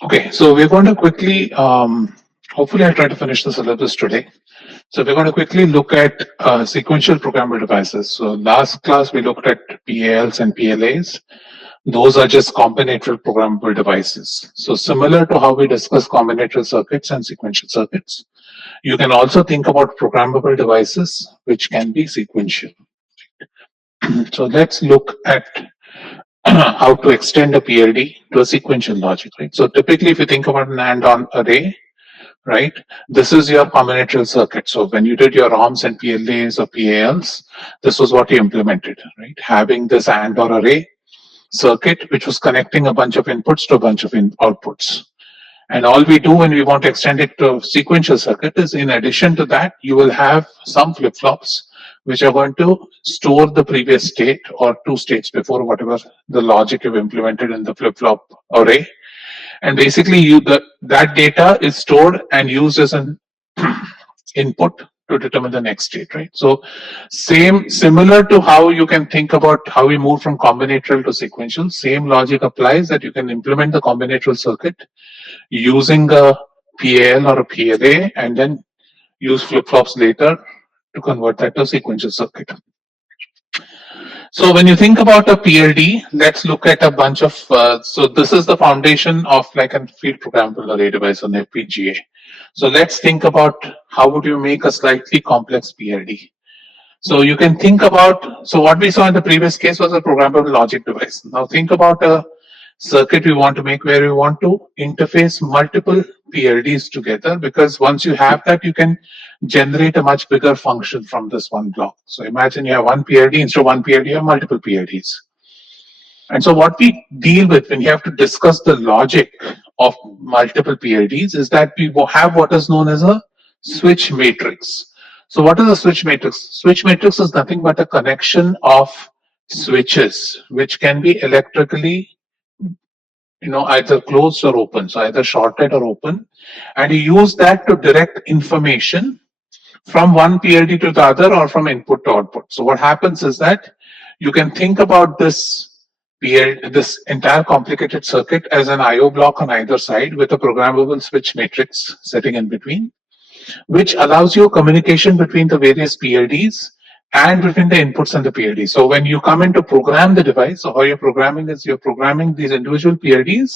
Okay, so we're going to quickly, hopefully I'll try to finish the syllabus today. So we're going to quickly look at sequential programmable devices. So last class we looked at PALs and PLAs. Those are just combinatorial programmable devices. So similar to how we discussed combinatorial circuits and sequential circuits, you can also think about programmable devices which can be sequential. So let's look at how to extend a PLD to a sequential logic, right? So typically if you think about an AND-OR array, right, this is your combinatorial circuit. So when you did your ROMs and PLAs or PALs, this was what you implemented, right? Having this AND-OR array circuit which was connecting a bunch of inputs to a bunch of outputs. And all we do when we want to extend it to a sequential circuit is, in addition to that, you will have some flip-flops which are going to store the previous state or two states before, whatever the logic you've implemented in the flip-flop array. And basically that data is stored and used as an input to determine the next state, right? So similar to how you can think about how we move from combinatorial to sequential, same logic applies, that you can implement the combinatorial circuit using a PAL or a PLA and then use flip-flops later to convert that to a sequential circuit. So when you think about a PLD, let's look at a bunch of, so this is the foundation of like a field programmable array device on FPGA. So let's think about how would you make a slightly complex PLD. So you can think about, so what we saw in the previous case was a programmable logic device. Now think about a circuit we want to make where we want to interface multiple PLDs together, because once you have that, you can generate a much bigger function from this one block. So imagine you have one PLD, instead of one PLD, you have multiple PLDs. And so what we deal with when you have to discuss the logic of multiple PLDs is that we have what is known as a switch matrix. So what is a switch matrix? Switch matrix is nothing but a connection of switches which can be electrically, either closed or open, so either shorted or open, and you use that to direct information from one PLD to the other or from input to output. So what happens is that you can think about this entire complicated circuit as an IO block on either side with a programmable switch matrix sitting in between, which allows you communication between the various PLDs and between the inputs and the PLDs. So when you come in to program the device, so how you're programming is you're programming these individual PLDs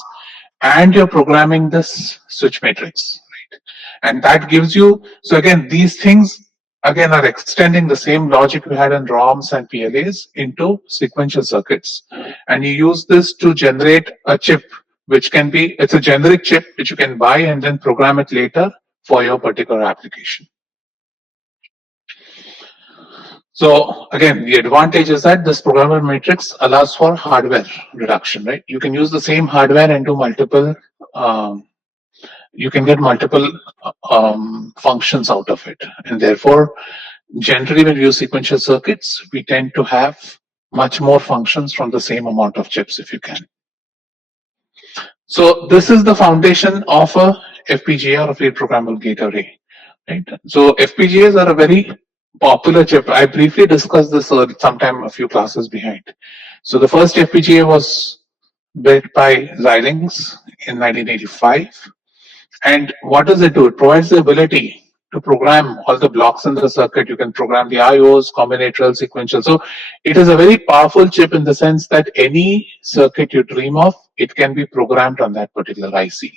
and you're programming this switch matrix, right? And that gives you, so again, these things again are extending the same logic we had in ROMs and PLAs into sequential circuits. And you use this to generate a chip, which can be, it's a generic chip which you can buy and then program it later for your particular application. So again, the advantage is that this programmable matrix allows for hardware reduction, right? You can use the same hardware and do multiple, you can get multiple functions out of it. And therefore, generally when we use sequential circuits, we tend to have much more functions from the same amount of chips if you can. So this is the foundation of a FPGA or a field programmable gate array, right? So FPGAs are a very popular chip. I briefly discussed this sometime a few classes behind. So the first FPGA was built by Xilinx in 1985. And what does it do? It provides the ability to program all the blocks in the circuit. You can program the IOs, combinatorial, sequential. So it is a very powerful chip in the sense that any circuit you dream of, it can be programmed on that particular IC.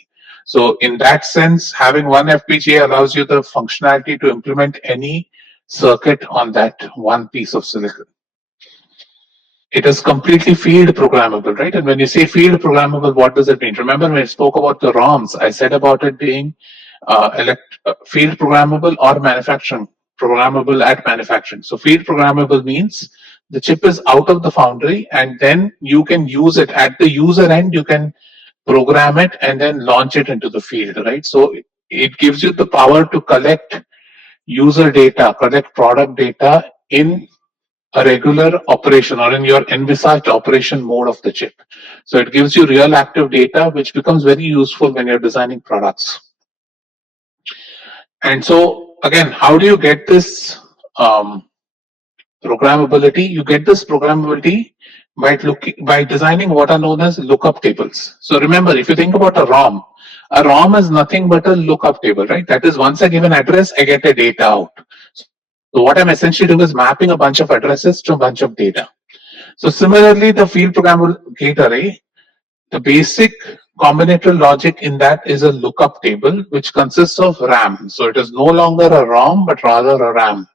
So in that sense, having one FPGA allows you the functionality to implement any circuit on that one piece of silicon. It is completely field programmable, right? And when you say field programmable, what does it mean? Remember when I spoke about the ROMs, I said about it being field programmable or manufacturing, programmable at manufacturing. So field programmable means the chip is out of the foundry and then you can use it at the user end, you can program it and then launch it into the field, right? So it gives you the power to collect user data, collect product data in a regular operation or in your envisaged operation mode of the chip. So it gives you real active data, which becomes very useful when you're designing products. And so again, how do you get this programmability? You get this programmability by designing what are known as lookup tables. So remember, if you think about a ROM, A ROM is nothing but a lookup table, right? That is, once I give an address, I get the data out. So what I'm essentially doing is mapping a bunch of addresses to a bunch of data. So similarly, the field programmable gate array, the basic combinatorial logic in that is a lookup table which consists of RAM. So it is no longer a ROM but rather a RAM.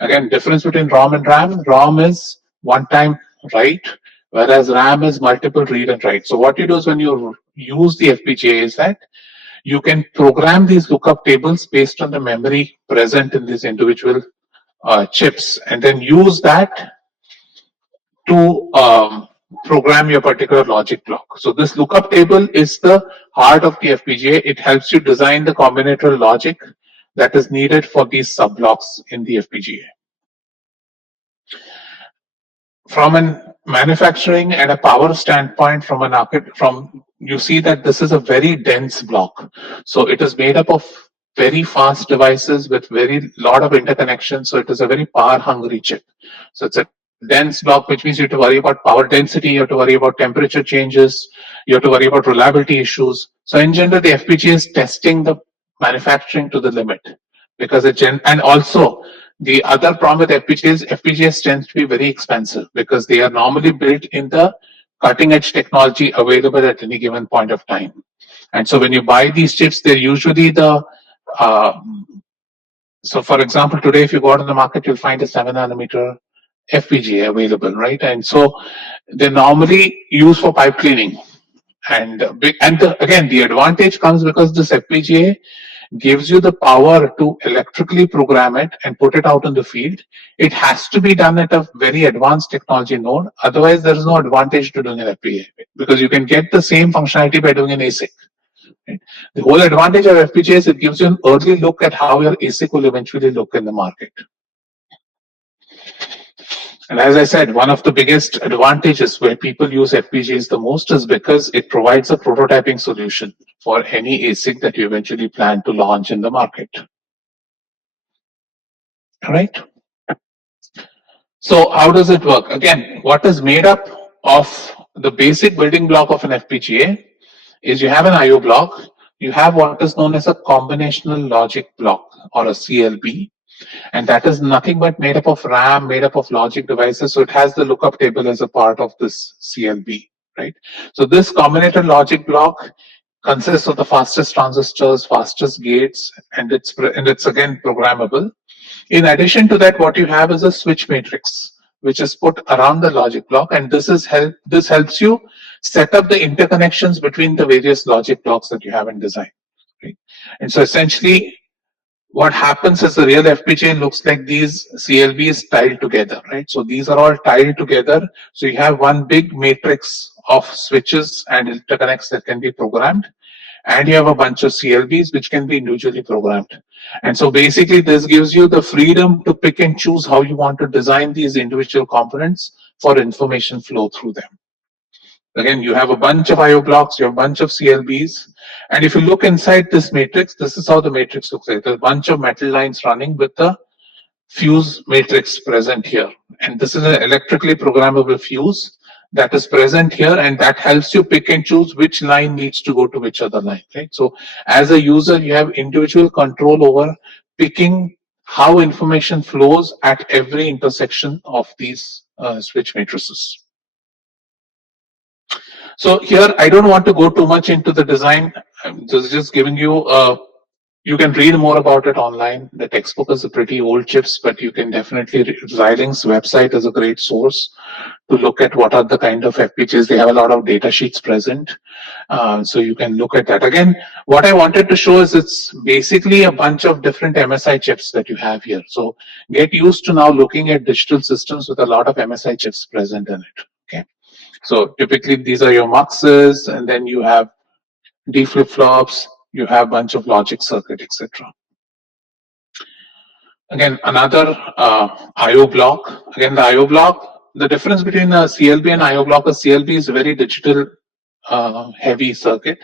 Again, difference between ROM and RAM. ROM is one time write, whereas RAM is multiple read and write. So what you do is when you use the FPGA is that you can program these lookup tables based on the memory present in these individual chips, and then use that to program your particular logic block. So this lookup table is the heart of the FPGA. It helps you design the combinatorial logic that is needed for these subblocks in the FPGA. From a manufacturing and a power standpoint, you see that this is a very dense block. So it is made up of very fast devices with very lot of interconnections. So it is a very power hungry chip. So it's a dense block, which means you have to worry about power density, you have to worry about temperature changes, you have to worry about reliability issues. So in general, the FPGA is testing the manufacturing to the limit, because and also the other problem with FPGAs tends to be very expensive because they are normally built in the cutting edge technology available at any given point of time. And so when you buy these chips, they're usually so for example, today, if you go out on the market, you'll find a 7 nanometer FPGA available, right? And so they're normally used for pipe cleaning. And again, the advantage comes because this FPGA gives you the power to electrically program it and put it out in the field. It has to be done at a very advanced technology node. Otherwise, there is no advantage to doing an FPGA because you can get the same functionality by doing an ASIC. Right? The whole advantage of FPGA is it gives you an early look at how your ASIC will eventually look in the market. And as I said, one of the biggest advantages where people use FPGAs the most is because it provides a prototyping solution for any ASIC that you eventually plan to launch in the market. All right. So how does it work? Again, what is made up of the basic building block of an FPGA is you have an IO block, you have what is known as a combinational logic block or a CLB. And that is nothing but made up of RAM, made up of logic devices. So it has the lookup table as a part of this CLB, right? So this combinatorial logic block consists of the fastest transistors, fastest gates, and it's again programmable. In addition to that, what you have is a switch matrix, which is put around the logic block, and this helps you set up the interconnections between the various logic blocks that you have in design. Right? And so essentially, what happens is the real FPGA looks like these CLBs tiled together, right? So these are all tiled together. So you have one big matrix of switches and interconnects that can be programmed. And you have a bunch of CLBs which can be individually programmed. And so basically this gives you the freedom to pick and choose how you want to design these individual components for information flow through them. Again, you have a bunch of IO blocks, you have a bunch of CLBs. And if you look inside this matrix, this is how the matrix looks like. There's a bunch of metal lines running with the fuse matrix present here. And this is an electrically programmable fuse that is present here, and that helps you pick and choose which line needs to go to which other line, right? So as a user, you have individual control over picking how information flows at every intersection of these switch matrices. So here, I don't want to go too much into the design. I'm just giving you, you can read more about it online. The textbook is a pretty old chips, but you can definitely, Xilinx website is a great source to look at what are the kind of FPGAs. They have a lot of data sheets present. So you can look at that. Again, what I wanted to show is it's basically a bunch of different MSI chips that you have here. So get used to now looking at digital systems with a lot of MSI chips present in it. Okay. So typically these are your muxes, and then you have D flip-flops, you have a bunch of logic circuit, etc. Again, another IO block. Again, the IO block, the difference between a CLB and IO block is CLB is a very digital heavy circuit,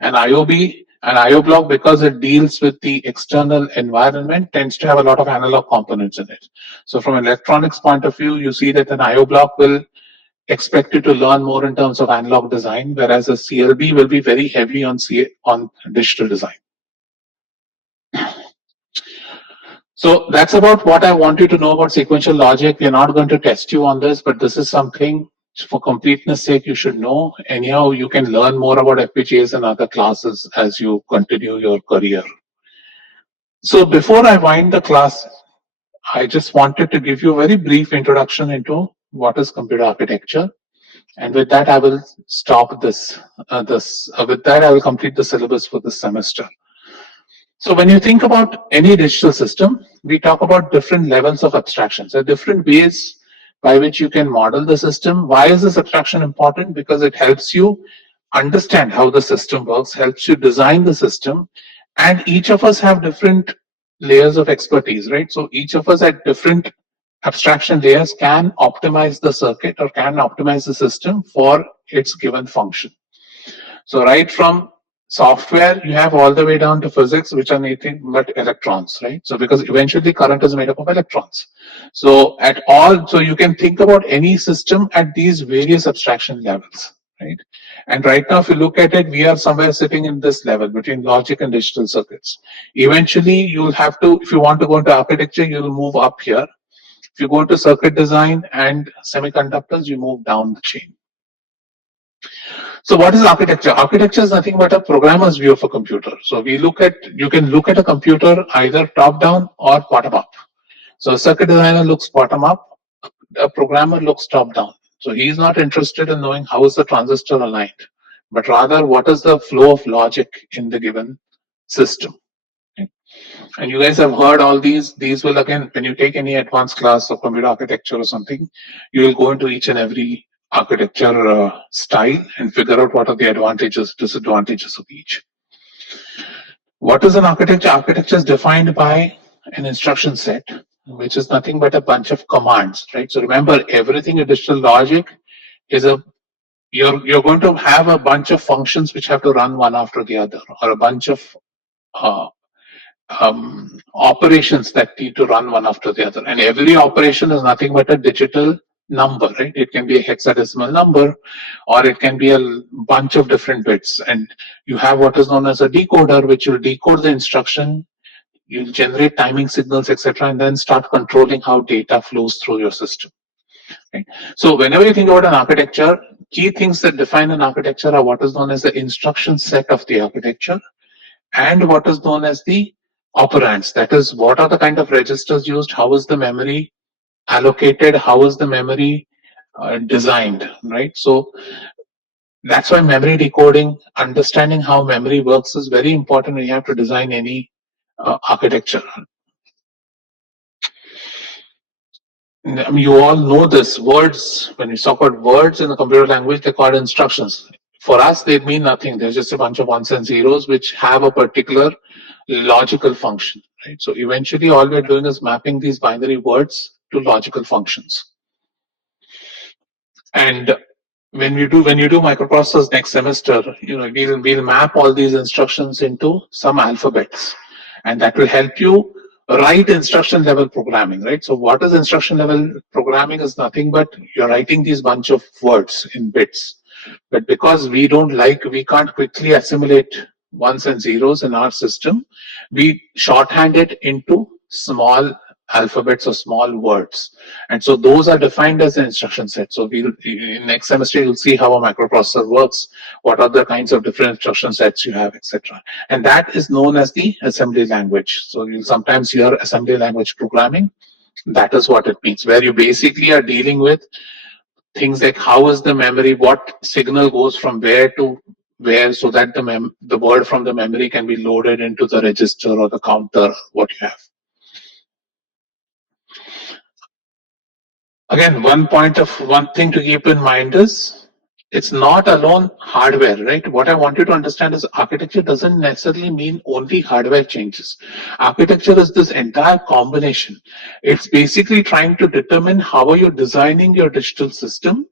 and an IO block, because it deals with the external environment, tends to have a lot of analog components in it. So from an electronics point of view, you see that an IO block will expect you to learn more in terms of analog design, whereas a CLB will be very heavy on digital design. So that's about what I want you to know about sequential logic. We're not going to test you on this, but this is something for completeness sake you should know. Anyhow, you can learn more about FPGAs and other classes as you continue your career. So before I wind the class, I just wanted to give you a very brief introduction into what is computer architecture. And with that, I will stop this. With that, I will complete the syllabus for this semester. So when you think about any digital system, we talk about different levels of abstractions. There are different ways by which you can model the system. Why is this abstraction important? Because it helps you understand how the system works, helps you design the system, and each of us have different layers of expertise, right? So each of us at different abstraction layers can optimize the circuit or can optimize the system for its given function. So right from software, you have all the way down to physics, which are nothing but electrons, right? So because eventually current is made up of electrons. So so you can think about any system at these various abstraction levels, right? And right now, if you look at it, we are somewhere sitting in this level between logic and digital circuits. Eventually, you'll have to, if you want to go into architecture, you'll move up here. If you go into circuit design and semiconductors, you move down the chain. So what is architecture? Architecture is nothing but a programmer's view of a computer. So you can look at a computer either top down or bottom up. So a circuit designer looks bottom up, a programmer looks top down. So he's not interested in knowing how is the transistor aligned, but rather what is the flow of logic in the given system. Okay. And you guys have heard all these. These will, again, when you take any advanced class of computer architecture or something, you will go into each and every architecture style and figure out what are the advantages, disadvantages of each. What is an architecture? Architecture is defined by an instruction set, which is nothing but a bunch of commands, right? So remember, everything in digital logic is you're going to have a bunch of functions which have to run one after the other, or a bunch of operations that need to run one after the other. And every operation is nothing but a digital number, right? It can be a hexadecimal number, or it can be a bunch of different bits. And you have what is known as a decoder, which will decode the instruction, you'll generate timing signals, etc., and then start controlling how data flows through your system. Right? So whenever you think about an architecture, key things that define an architecture are what is known as the instruction set of the architecture and what is known as the operands. That is, what are the kind of registers used, how is the memory allocated, how is the memory designed, right? So that's why memory decoding, understanding how memory works is very important when you have to design any architecture. I mean, you all know this. Words, when we talk about words in the computer language, they're called instructions. For us, they mean nothing. They're just a bunch of ones and zeros which have a particular logical function, right? So eventually, all we're doing is mapping these binary words to logical functions. And when you do microprocessors next semester, we'll map all these instructions into some alphabets, and that will help you write instruction level programming, right? So what is instruction level programming is nothing but you're writing these bunch of words in bits. But because we can't quickly assimilate ones and zeros in our system, we shorthand it into small alphabets or small words. And so those are defined as an instruction set. So in next semester, you'll see how a microprocessor works, what are the kinds of different instruction sets you have, etc. And that is known as the assembly language. So you'll sometimes hear assembly language programming. That is what it means, where you basically are dealing with things like how is the memory, what signal goes from where to where, so that the word from the memory can be loaded into the register or the counter, what you have. Again, one thing to keep in mind is it's not alone hardware, right? What I want you to understand is architecture doesn't necessarily mean only hardware changes. Architecture is this entire combination. It's basically trying to determine how are you designing your digital system.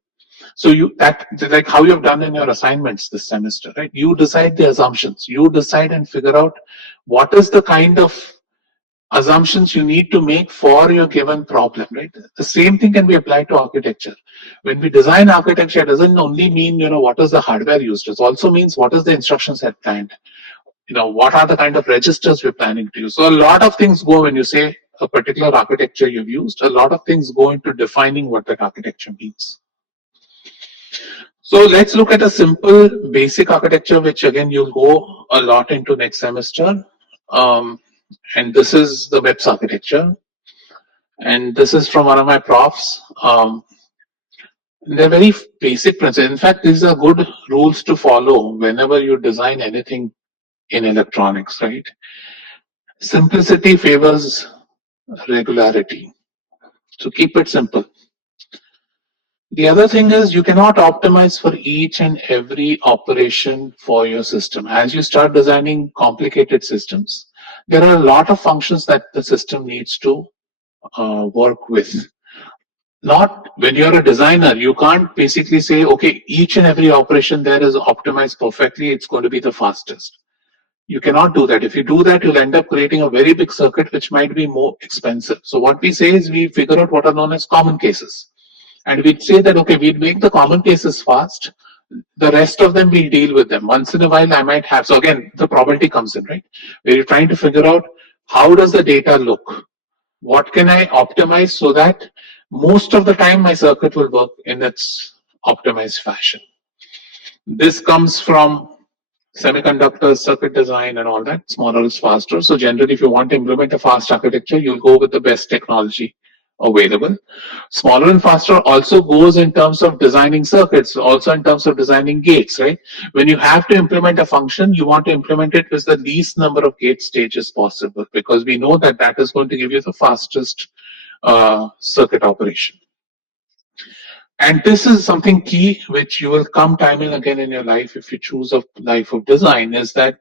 So like how you've done in your assignments this semester, right? You decide the assumptions. You decide and figure out what is the kind of assumptions you need to make for your given problem, right? The same thing can be applied to architecture. When we design architecture, it doesn't only mean, what is the hardware used. It also means what is the instruction set planned. What are the kind of registers we're planning to use. So a lot of things go when you say a particular architecture you've used, a lot of things go into defining what that architecture means. So let's look at a simple basic architecture, which again you'll go a lot into next semester. And this is the BITS architecture. And this is from one of my profs. They're very basic principles. In fact, these are good rules to follow whenever you design anything in electronics, right? Simplicity favors regularity. So keep it simple. The other thing is you cannot optimize for each and every operation for your system. As you start designing complicated systems, there are a lot of functions that the system needs to work with. Not when you're a designer, you can't basically say, okay, each and every operation there is optimized perfectly, it's going to be the fastest. You cannot do that. If you do that, you'll end up creating a very big circuit, which might be more expensive. So what we say is we figure out what are known as common cases. And we'd say that, okay, we'd make the common cases fast. The rest of them, we'll deal with them. Once in a while, I might have. So again, the probability comes in, right? Where you're trying to figure out how does the data look? What can I optimize so that most of the time my circuit will work in its optimized fashion. This comes from semiconductors, circuit design and all that. Smaller is faster. So generally, if you want to implement a fast architecture, you'll go with the best technology available. Smaller and faster also goes in terms of designing circuits, also in terms of designing gates, right? When you have to implement a function, you want to implement it with the least number of gate stages possible, because we know that that is going to give you the fastest circuit operation. And this is something key which you will come time and again in your life if you choose a life of design, is that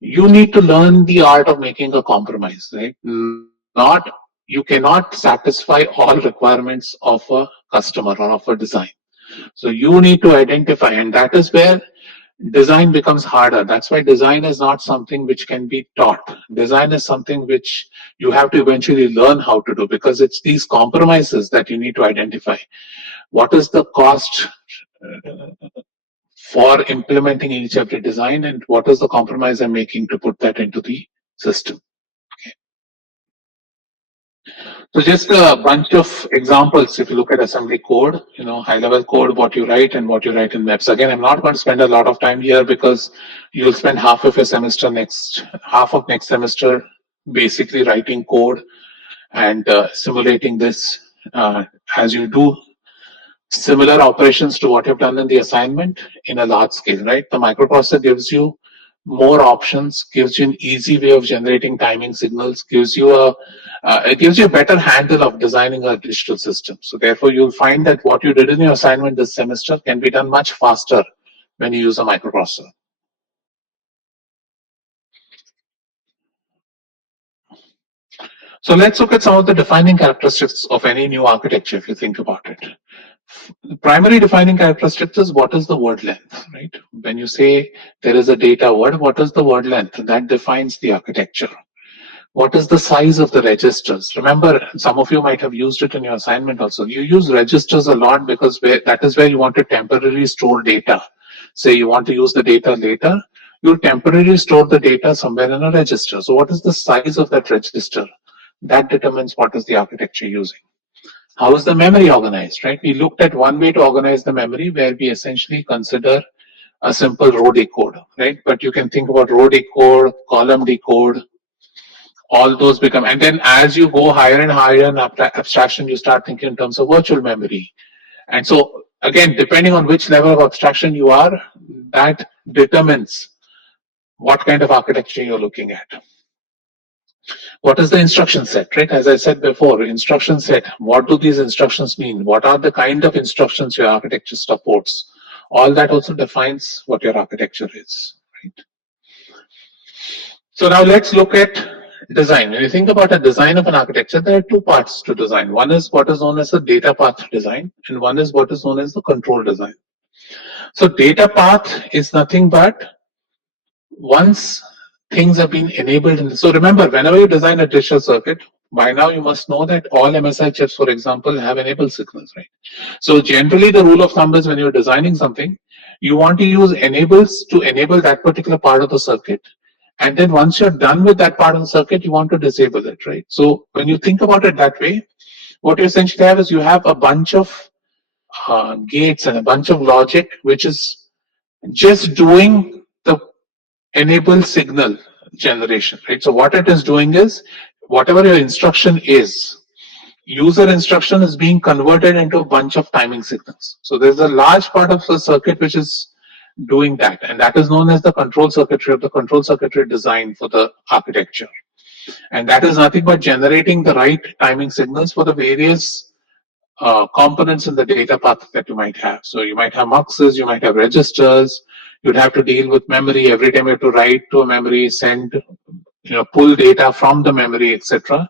you need to learn the art of making a compromise, right? Not, you cannot satisfy all requirements of a customer or of a design. So you need to identify, and that is where design becomes harder. That's why design is not something which can be taught. Design is something which you have to eventually learn how to do, because it's these compromises that you need to identify. What is the cost for implementing each every design, and what is the compromise I'm making to put that into the system? Okay. So just a bunch of examples. If you look at assembly code, high level code, what you write and what you write in maps. Again, I'm not going to spend a lot of time here because you'll spend half of next semester basically writing code and simulating this as you do similar operations to what you've done in the assignment in a large scale, right? The microprocessor gives you more options, gives you an easy way of generating timing signals, it gives you a better handle of designing a digital system. So therefore, you'll find that what you did in your assignment this semester can be done much faster when you use a microprocessor. So let's look at some of the defining characteristics of any new architecture if you think about it. The primary defining characteristic is what is the word length, right? When you say there is a data word, what is the word length? That defines the architecture. What is the size of the registers? Remember, some of you might have used it in your assignment also. You use registers a lot because that is where you want to temporarily store data. Say you want to use the data later, you'll temporarily store the data somewhere in a register. So what is the size of that register? That determines what is the architecture using. How is the memory organized, right? We looked at one way to organize the memory where we essentially consider a simple row decode, right? But you can think about row decode, column decode, all those become, and then as you go higher and higher in abstraction, you start thinking in terms of virtual memory. And so again, depending on which level of abstraction you are, that determines what kind of architecture you're looking at. What is the instruction set, right? As I said before, instruction set, what do these instructions mean? What are the kind of instructions your architecture supports? All that also defines what your architecture is, right? So now let's look at design. When you think about a design of an architecture, there are two parts to design. One is what is known as the data path design, and one is what is known as the control design. So data path is nothing but once things have been enabled in this. So remember, whenever you design a digital circuit, by now you must know that all MSI chips, for example, have enabled signals, right? So generally the rule of thumb is when you're designing something, you want to use enables to enable that particular part of the circuit. And then once you're done with that part of the circuit, you want to disable it, right? So when you think about it that way, what you essentially have is you have a bunch of gates and a bunch of logic, which is just doing the enable signal generation, right? So what it is doing is whatever your instruction is, user instruction is being converted into a bunch of timing signals. So there's a large part of the circuit which is doing that, and that is known as the control circuitry, or the control circuitry design for the architecture. And that is nothing but generating the right timing signals for the various components in the data path that you might have. So you might have muxes, you might have registers, you'd have to deal with memory. Every time you have to write to a memory, send, pull data from the memory, etc.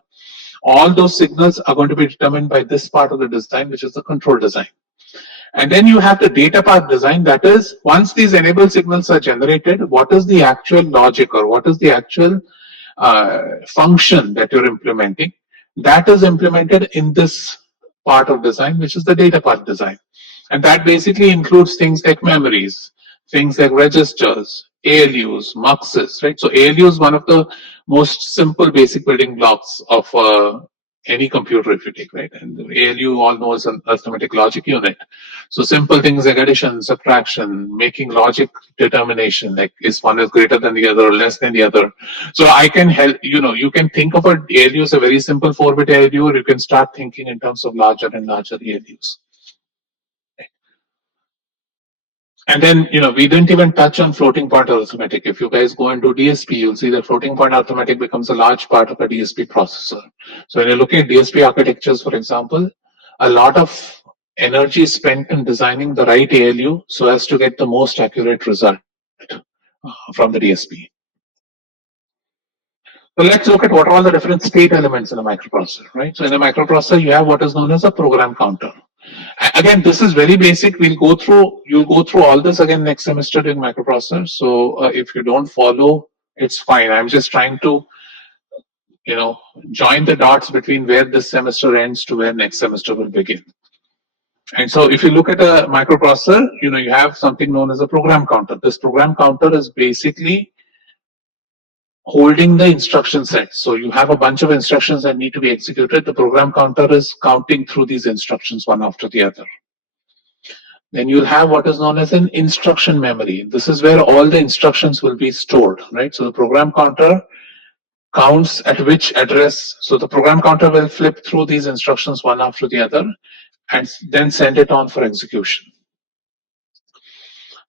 All those signals are going to be determined by this part of the design, which is the control design. And then you have the data path design. That is, once these enable signals are generated, what is the actual logic, or what is the actual function that you're implementing? That is implemented in this part of design, which is the data path design. And that basically includes things like memories, things like registers, ALUs, muxes, right? So ALU is one of the most simple basic building blocks of any computer, if you take, right? And the ALU all know is an arithmetic logic unit. So simple things like addition, subtraction, making logic determination, like is one is greater than the other or less than the other. So I can help, you can think of an ALU as a very simple 4-bit ALU, or you can start thinking in terms of larger and larger ALUs. And then, we didn't even touch on floating point arithmetic. If you guys go into DSP, you'll see that floating point arithmetic becomes a large part of a DSP processor. So when you're looking at DSP architectures, for example, a lot of energy is spent in designing the right ALU so as to get the most accurate result from the DSP. So let's look at what are all the different state elements in a microprocessor, right? So in a microprocessor, you have what is known as a program counter. Again, this is very basic. You'll go through all this again next semester in microprocessor. So if you don't follow, it's fine. I'm just trying to, join the dots between where this semester ends to where next semester will begin. And so if you look at a microprocessor, you have something known as a program counter. This program counter is basically holding the instruction set. So you have a bunch of instructions that need to be executed. The program counter is counting through these instructions one after the other. Then you'll have what is known as an instruction memory. This is where all the instructions will be stored, right? So the program counter counts at which address. So the program counter will flip through these instructions one after the other and then send it on for execution.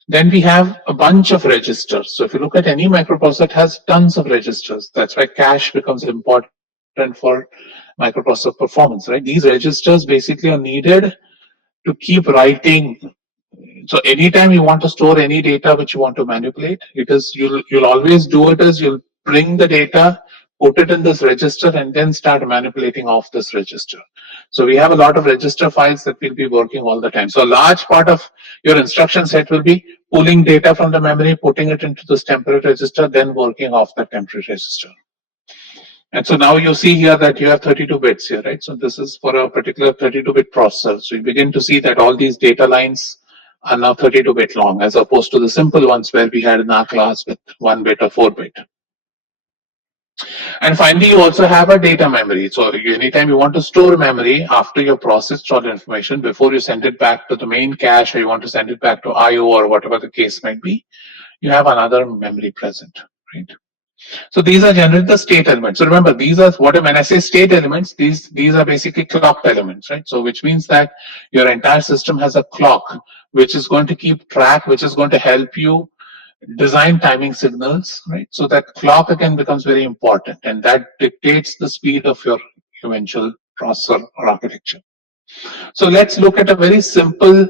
Then we have a bunch of registers. So if you look at any microprocessor, it has tons of registers. That's why cache becomes important for microprocessor performance, right? These registers basically are needed to keep writing. So anytime you want to store any data which you want to manipulate, you'll always do it as you'll bring the data, put it in this register, and then start manipulating off this register. So we have a lot of register files that we'll be working all the time. So a large part of your instruction set will be pulling data from the memory, putting it into this temporary register, then working off that temporary register. And so now you see here that you have 32 bits here, right? So this is for a particular 32-bit processor. So you begin to see that all these data lines are now 32-bit long, as opposed to the simple ones where we had in our class with 1 bit or 4-bit. And finally, you also have a data memory. So anytime you want to store memory after you processed all the information, before you send it back to the main cache, or you want to send it back to IO or whatever the case might be, you have another memory present, right? So these are generally the state elements. So remember, these are when I say state elements, these are basically clocked elements, right? So which means that your entire system has a clock which is going to keep track, which is going to help you design timing signals, right? So that clock again becomes very important, and that dictates the speed of your eventual processor or architecture. So let's look at a very simple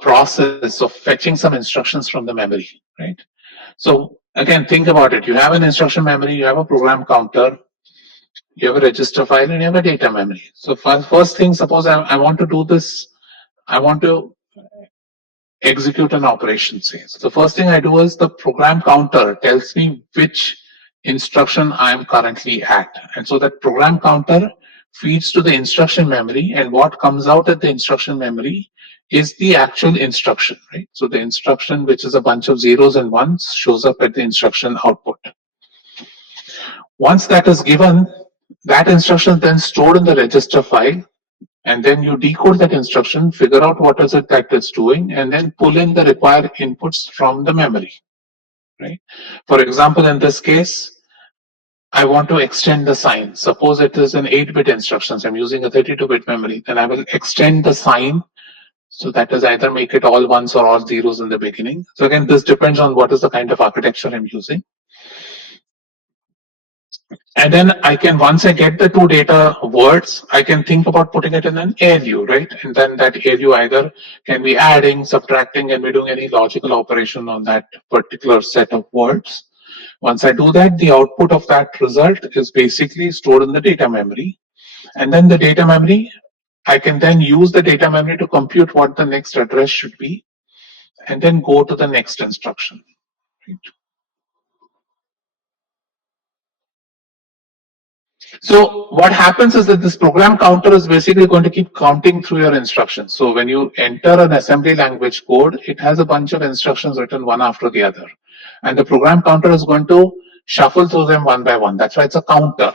process of fetching some instructions from the memory, right? So again, think about it. You have an instruction memory, you have a program counter, you have a register file, and you have a data memory. So first thing, suppose I want to do this, I want to execute an operation, say. So the first thing I do is the program counter tells me which instruction I am currently at. And so that program counter feeds to the instruction memory, and what comes out at the instruction memory is the actual instruction, right? So the instruction, which is a bunch of zeros and ones, shows up at the instruction output. Once that is given, that instruction is then stored in the register file, and then you decode that instruction, figure out what is it that it's doing, and then pull in the required inputs from the memory, right? For example, in this case, I want to extend the sign. Suppose it is an 8-bit instructions. I'm using a 32-bit memory. Then I will extend the sign. So that is either make it all ones or all zeros in the beginning. So again, this depends on what is the kind of architecture I'm using. And then I can, once I get the two data words, I can think about putting it in an ALU, right? And then that ALU either can be adding, subtracting, and be doing any logical operation on that particular set of words. Once I do that, the output of that result is basically stored in the data memory. And then the data memory, I can then use the data memory to compute what the next address should be, and then go to the next instruction. Right? So what happens is that this program counter is basically going to keep counting through your instructions. So when you enter an assembly language code, it has a bunch of instructions written one after the other. And the program counter is going to shuffle through them one by one. That's why it's a counter.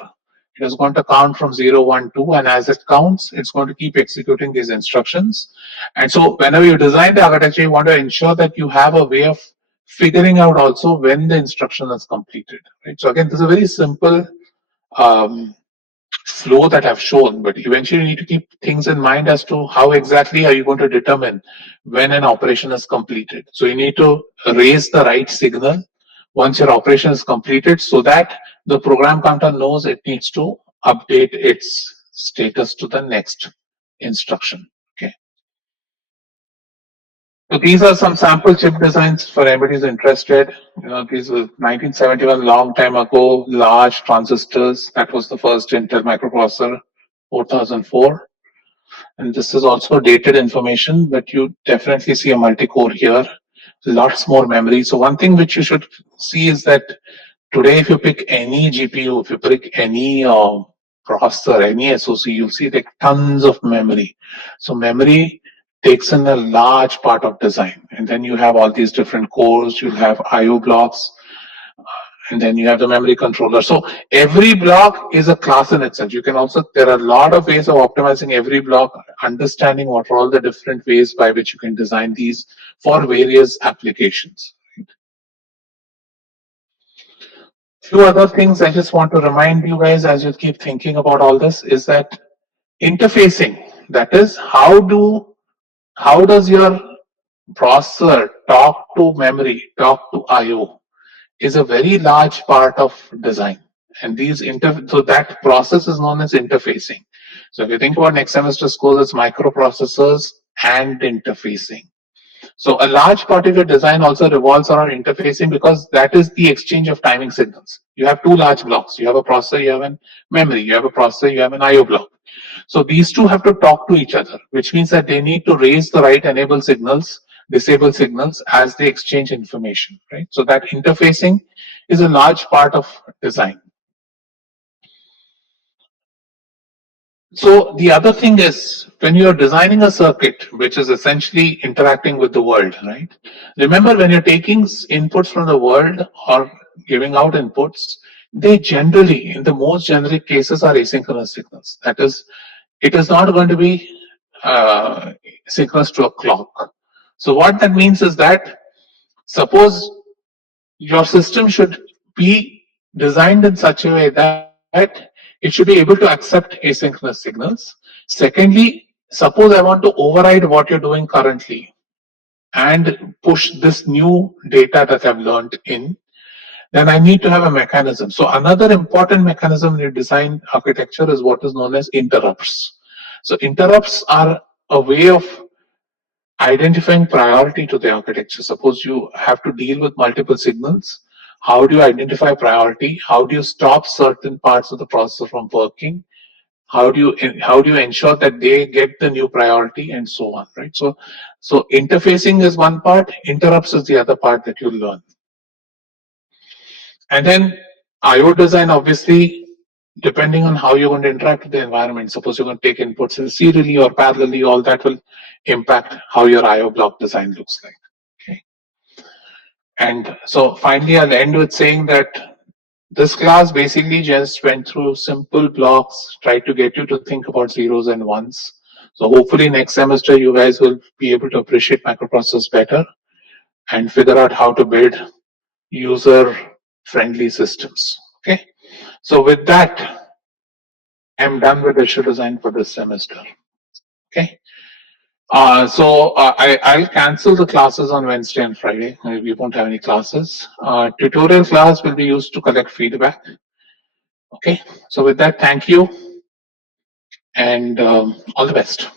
It is going to count from 0, 1, 2, and as it counts, it's going to keep executing these instructions. And so whenever you design the architecture, you want to ensure that you have a way of figuring out also when the instruction is completed. Right? So again, this is a very simple flow that I've shown, but eventually you need to keep things in mind as to how exactly are you going to determine when an operation is completed. So you need to raise the right signal once your operation is completed so that the program counter knows it needs to update its status to the next instruction. Okay. So these are some sample chip designs for anybody who's interested. You know, these were 1971, long time ago, large transistors. That was the first Intel microprocessor, 4004. And this is also dated information, but you definitely see a multi-core here, lots more memory. So one thing which you should see is that today, if you pick any GPU, if you pick any processor, any SoC, you'll see like tons of memory. So memory takes in a large part of design. And then you have all these different cores, you'll have IO blocks, and then you have the memory controller. So every block is a class in itself. You can also, there are a lot of ways of optimizing every block, understanding what are all the different ways by which you can design these for various applications. Few other things I just want to remind you guys as you keep thinking about all this is that interfacing, that is how does your processor talk to memory, talk to IO, is a very large part of design. And so that process is known as interfacing. So if you think about next semester's course, it's microprocessors and interfacing. So a large part of your design also revolves around interfacing because that is the exchange of timing signals. You have two large blocks. You have a processor, you have a memory. You have a processor, you have an IO block. So these two have to talk to each other, which means that they need to raise the right enable signals, disable signals as they exchange information, right? So that interfacing is a large part of design. So the other thing is when you're designing a circuit, which is essentially interacting with the world, right? Remember when you're taking inputs from the world or giving out inputs, they generally, in the most generic cases, are asynchronous signals. That is, it is not going to be synchronous to a clock. So what that means is that suppose your system should be designed in such a way that it should be able to accept asynchronous signals. Secondly, suppose I want to override what you're doing currently and push this new data that I've learned in, then I need to have a mechanism. So another important mechanism in your design architecture is what is known as interrupts. So interrupts are a way of identifying priority to the architecture. Suppose you have to deal with multiple signals. How do you identify priority? How do you stop certain parts of the processor from working? How do you ensure that they get the new priority and so on, right? So interfacing is one part, interrupts is the other part that you'll learn. And then IO design, obviously, depending on how you're going to interact with the environment. Suppose you're going to take inputs serially or parallelly, all that will impact how your IO block design looks like. Okay. And so finally, I'll end with saying that this class basically just went through simple blocks, tried to get you to think about zeros and ones. So hopefully next semester you guys will be able to appreciate microprocessors better and figure out how to build user-friendly systems. Okay. So with that, I'm done with issue design for this semester. Okay. I'll cancel the classes on Wednesday and Friday. We won't have any classes. Tutorial class will be used to collect feedback. Okay. So with that, thank you and all the best.